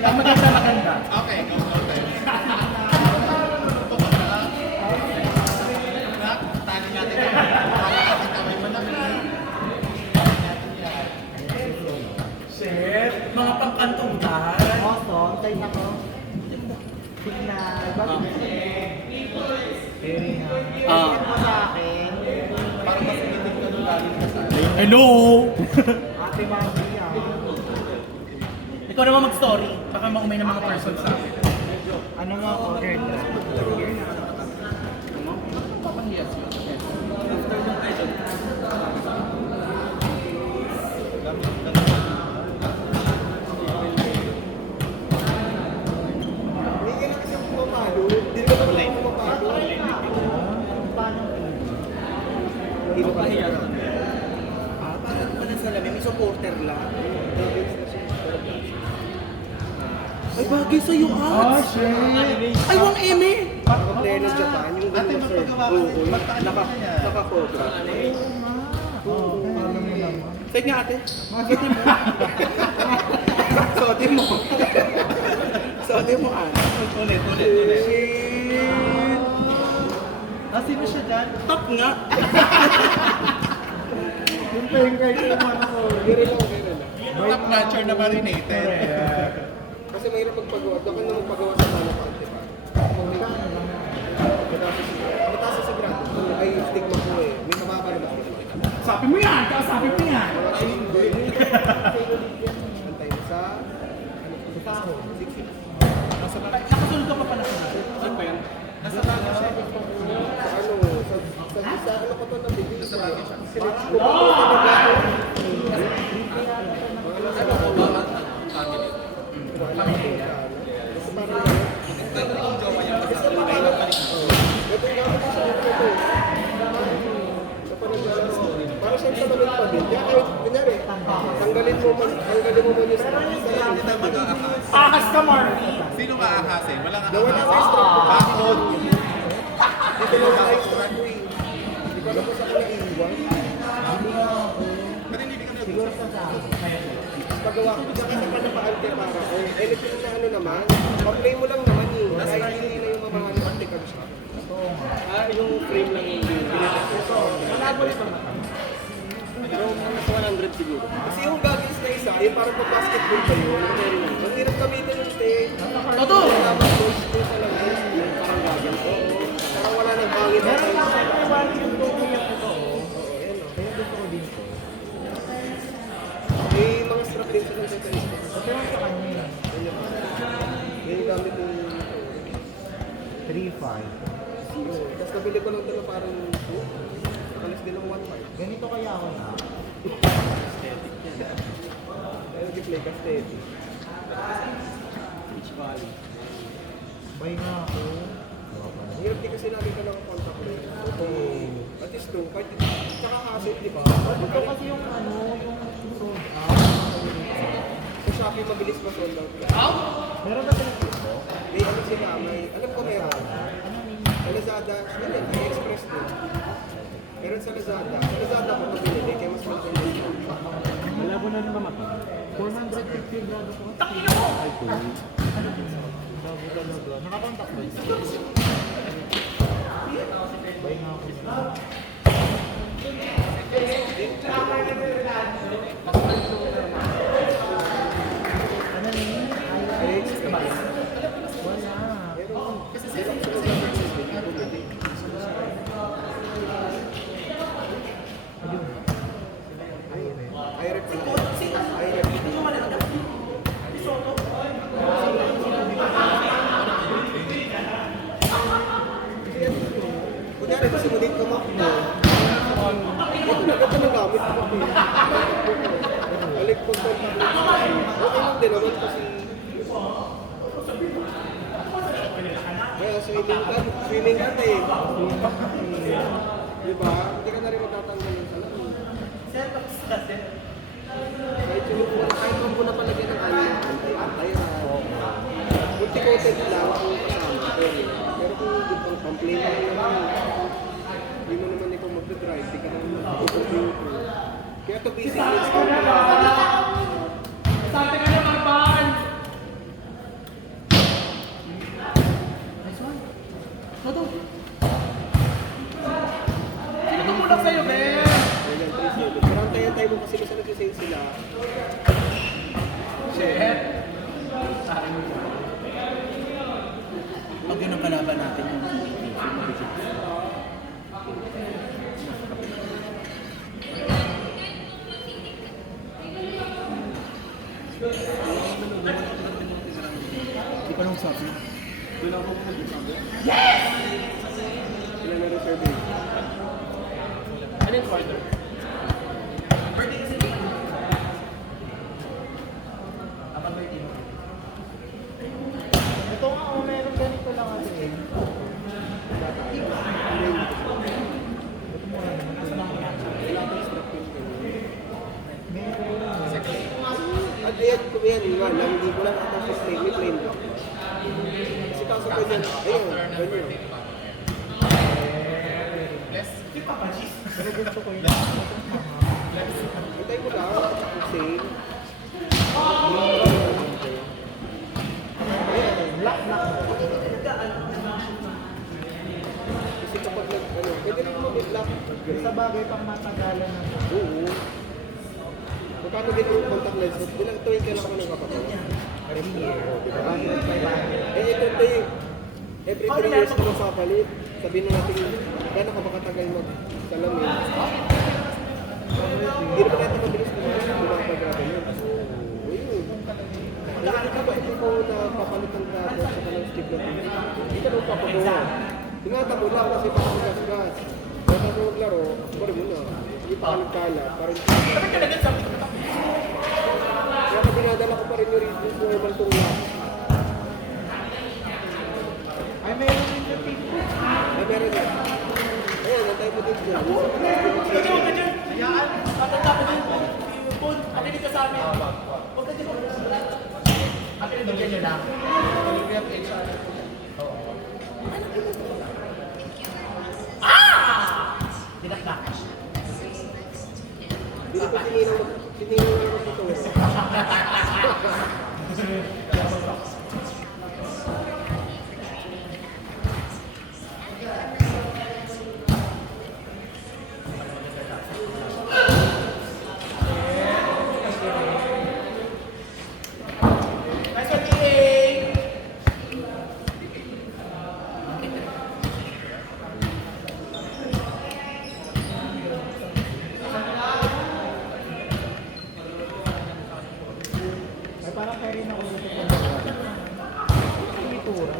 Ang maganda. Okay, go tayo. Tali natin yan. Kami manakit. Chef, mga pangkantungan. Awesome, tayo na ko. Signal, bakit? Ah. Mo sa akin. Parang mas itig ka nung galing ka sa Hello! Ate Mami, Ikaw naman mag-story. Baka maumay ng mga person sa akin. Ano nga order na? Papahiyas yun. Hindi ka na kasi pumapalo. Hindi ka naman ako pumapalo. Paano? Hindi ka pahiya. Parang pa ng salamin. May supporter lang. Ay, bagay sa'yo, Ats! Ay, wang eme! Player ng Japan, yung ate magpagawa ka naka-cobra. Side nga ate. Sode mo. Sode mo ate. Ulit. Ah, sino siya dyan? Top nga. Yung pengkay ko yung ano ko. Biro lang. Top notcher na marinated. Kasi mahirap magpagawa. Doon ka na magpagawa sa talo pa. Diba? Mataas sa sigurado. Ay, stigma ko eh. May kamapa naman. Sabi mo yan! Kasabi mo yan! Ay, hindi. Antay mo sa... Taho. Nakasunod ka pa pala sa natin. Saan ba yan? Nasa bagay siya. Sa ano ko to na bibig. Nasa bagay siya. Select ko pa ito sa bagay. Ano ko ba? Para siyang sa damit pa din. Kaya kahit, kunyari, tanggalin mo man yung strap. Ahas ka, Marky! Sino maahasin? Walang Nawala na yung strap ko. Bakit? Dito na wala yung strap ko eh. Hindi ko alam kung saan ko naiiwan. Ba't hindi ka Siguro sa akin. Pagawa ko dyan kasi panapaan kay para ko. Electric na ano naman. Pa-play mo lang naman yun. Kahit hindi na yung mga antikab siya. Yung frame lang yung ito. Malabo ito naman. Pero mga 100 siguro. Kasi yung goggles na isa, yung parang pa-basketball pa yun. Ang hirap gamitin yung stay. Toto! Dapat gold stay talaga yun. Yung parang goggles. Parang wala nang bangin na tayo. Yung tukoy yung ito. Kaya gusto ko din to. May mga strap din sa kanto tayo. Ito yung sa kanya. Yung gamit yung... 3-5. Tapos nabili ko lang ito na parang... Nakalas din ng 1.5. Ganito kaya ako na. Ayaw nag-play ka steady. Beach Valley. Buy nga ako. Hirap din kasi lagi ka nakakontak mo. At least doon, kahit tsaka hassle, di ba? Ito kasi yung ano, yung sold out. Sa Shopee, mabilis pa sold out. Meron ba sila dito? May ano sila, may... Alam ko meron. Sa Lazada, ganyan, may express din. Meron sa Lazada. Sa Lazada ko ito binili, kaya mas malaki yung discount. Wala ko na rin mamata. 450 grado ko. Takina mo! Ay, cool. Bago talaga. Nakakontak ba yun? Buy nga ako. Ano ni? Ay, express. Wala. Meron. Kasi sila sa Lazada, bumili. Ayun. iRep sila. iRep. Kunyari, gusto mo din kumakbo. Ito na, ganda ng gamit ko. Balik po sa okay lang din naman kasi... Kaya swimming ka na eh. Diba? Hindi ka na rin matatanggal yung salamin. Kahit kung po na palagyan ng antay na multi-coated lang kung kasama. Pero kung pang-play na lang naman, hindi mo naman ikaw mag-drive, hindi ka naman mag-computer. Kaya ito basic needs ko. Sante ka naman, Barn! sabi. Doon ako mag-sabi. Ilan na reserve eh. Ano yung quarter? Apat 13. Ito nga, oh, meron ganito lang ano eh. At ayan, kung yan, yun lang, hindi ko lang tapos may plain lang. Kasi kaso ko yan, ayun, ganyan. Pero gusto ko yun. Antay mo lang, same. Black. Kasi kapag ano, pwede rin mo mag-lock. Sa bagay pang matagalan ng Oo. Magkano din yung contact lens? Bilang tuwing ka lang ako nagpapagawa. diba? Eh, ito yung every 3 years ka magpapalit. Sabihin na natin, gano'n ka ba katagal mag-salamin? Hindi naman natin mabilis na bumapagrabe yun. Oo, yun. Kaya ka ba ito na papalit ng grado sa kanang stick na ito? Hindi ka naman papagawa. Ingatan mo lang kasi baka magasgas. Kaya ka maglaro, bari mo na. Hindi pa kalit-kala. Parang kaya ka dinadala ko pa rin yung reasons normal tong lock. Ay, meron din yung people. Ay, meron yan. Ayan, nantay mo din dyan. Hayaan, matanda ko din yung phone. Pakinig ka sa amin. Huwag ka dyan. Pakinig ka dyan lang. Dinakdak. Hindi ko sininaw lang ako ito. Nice one, King! Ay, parang kaya rin ako dito kung tura.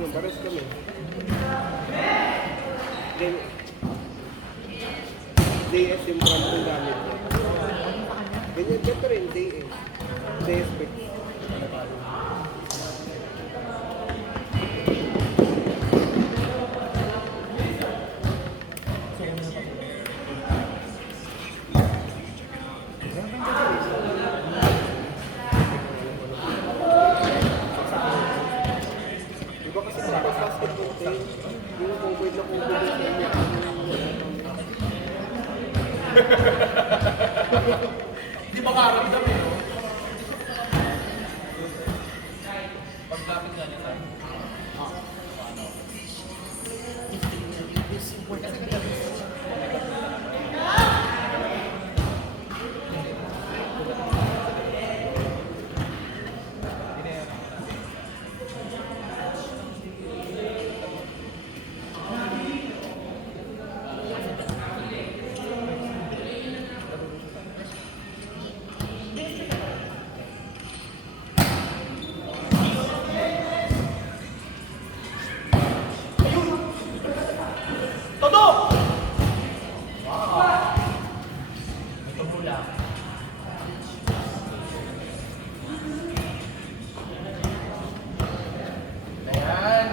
Yung pares kami. Then, DS yung brand kong gamit niya. Ganyan, ganito rin, DS. DS spec. Iba kasi kapag basketball tayo, yung covered na covered sa inyo. Hindi ba maramdam eh, no? Pagkapit nga niya tayo. Todo! Wow! Ito mula. Ayan.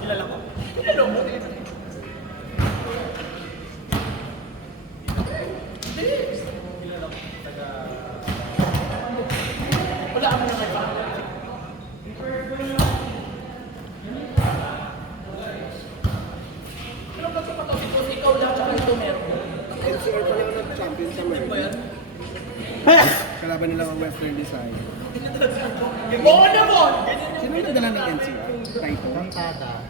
Kilala ko. Kilala mo? Hindi. Kilala ko. Wala kami na kayo. Pero pagkapataw dito, ikaw lang tsaka ito meron. NCR pala ako nag-champion sa Merck. Ba yan? Kalaban Laban nila ang Western Design. Oo naman! Sino yung nagdala ng NCR? Taito? Kantada.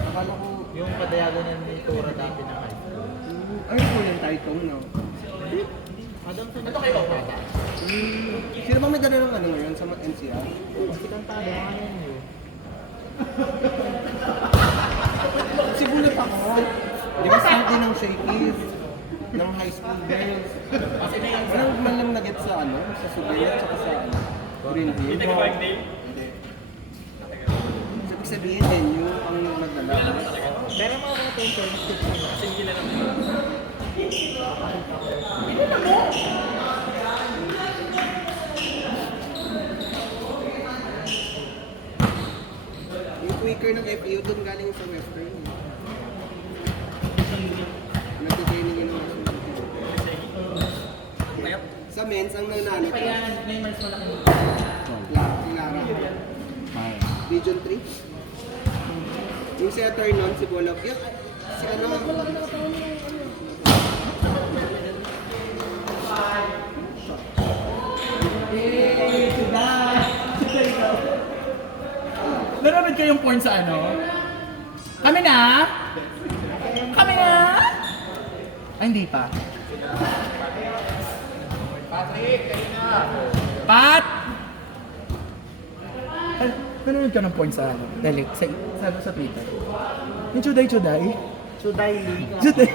Akala ko, Yung padayagan ni Tura dati na high school. ay po yung Taito, no? Adam to Ito kayo, Kantada. Sino bang nagdala ng ano ngayon sa NCR? Si Kantada, ano yun? Sigulat ako. Di ba sabi ng Shakies? Ng high school girls. Walang man lang nag-get sa ano? Sa Subic at saka sa ano? Greenville. Hindi ka ba-name? So, ibig sabihin din yung ang nagdala. Pero mga potential, Kasi hindi na naman. Yung quicker ng FAU doon galing sa Western. Nag-training yun ng sa men's, ang nanalo ko. May mas malaki. Lara. Region 3. Yung si Aternon, si Bolog. Yung, si ano? Nanonood kayong porn sa ano? Kami na? Kami na? Ay, hindi pa. Pat! Ay, nanonood ka ng porn sa ano? Dali, sa Twitter. Yung chuday-chuday? Suday Lee. Chuday.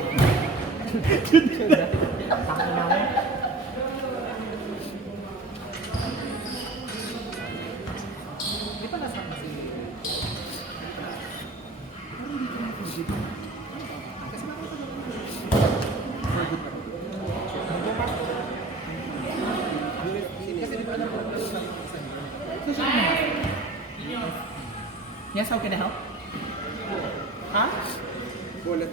Tangina mo. Yes, how can I help? Huh? Bolat.